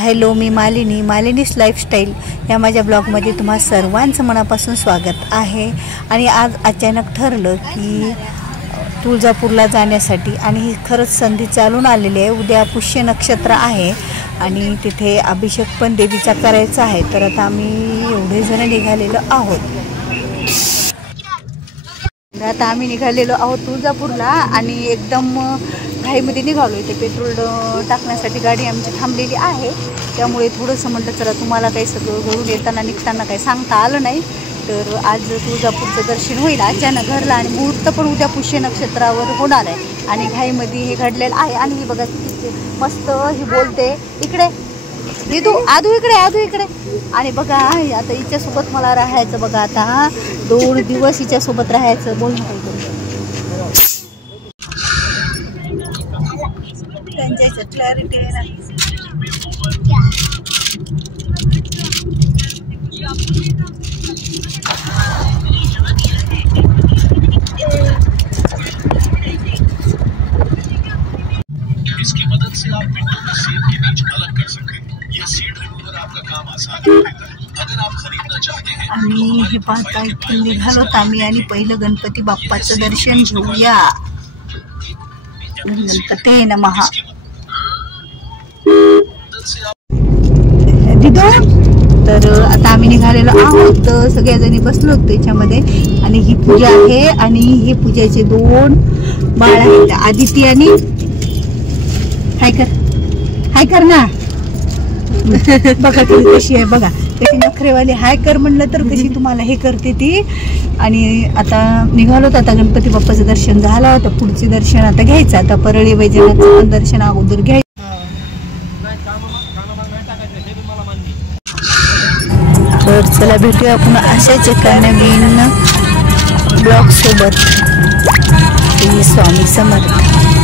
Hello, मी मालिनीस lifestyle या माझ्या ब्लॉगमध्ये तुम्हा सर्वांचं मनापासून स्वागत आहे। आणि आज अचानक ठरलं की तुळजापूरला जाण्यासाठी, आणि ही खरंच संधी चालून आलेली आहे। उद्या पुष्य नक्षत्र आहे आणि तिथे अभिषेक पण देवीचा करायचा आहे। तर आता आम्ही एवढे जण निघालेलो आहोत। आता आम्ही निघालेलो आहोत तुळजापूरला आणि एकदम घाईमध्ये निघालो। इथे पेट्रोल टाकण्यासाठी गाडी आमची थांबलेली आहे, त्यामुळे थोडंसं म्हटलं चला तुम्हाला काही सगळं घरून येताना निघताना काही सांगता आलं नाही। तर आज तुळजापूरचं दर्शन होईल अचानक घरला, आणि मुहूर्त पण उद्या पुष्य नक्षत्रावर होणार आहे आणि घाईमध्ये हे घडलेलं आहे। आणि ही बघा मस्त ही बोलते, इकडे दिदू आदू इकडे। आणि बघा आता हिच्यासोबत मला राहायचं, बघा आता 2 दिवस हिच्यासोबत राहायचं। बोलणं काही त्यांच्या क्लॅरिटी आहे ना। इसकी मदद से आप विंडो में सेब के बीज अलग कर सकते हैं। यह सीड रिमूवर आपका काम आसान कर देता है। अगर आप खरीदना चाहते हैं आणि हे पाहता इथून निघालो आम्ही आणि पहिलं गणपती बाप्पाचं दर्शन घेऊया। गणपती नमः। तर आता आम्ही निघालेलो आहोत, सगळ्याजणी बसलो त्याच्यामध्ये। आणि ही पूजा आहे आणि हे पूजेचे 2 बाळ आहेत, आदिती आणि हाय कर ना। बघा ती कशी आहे, बघा कशी नखरेवाली। हाय कर म्हणलं तर कशी तुम्हाला हे करते ती। आणि आता निघालो आता गणपती बाप्पाचं दर्शन झालं, आता पुढचे दर्शन आता घ्यायचं। आता परळी वैजनाथचं पण दर्शन अगोदर घ्यायचं। तर चला भेटूया आपण अशाच एका नवीन ब्लॉग सोबत। स्वामी समर्थ।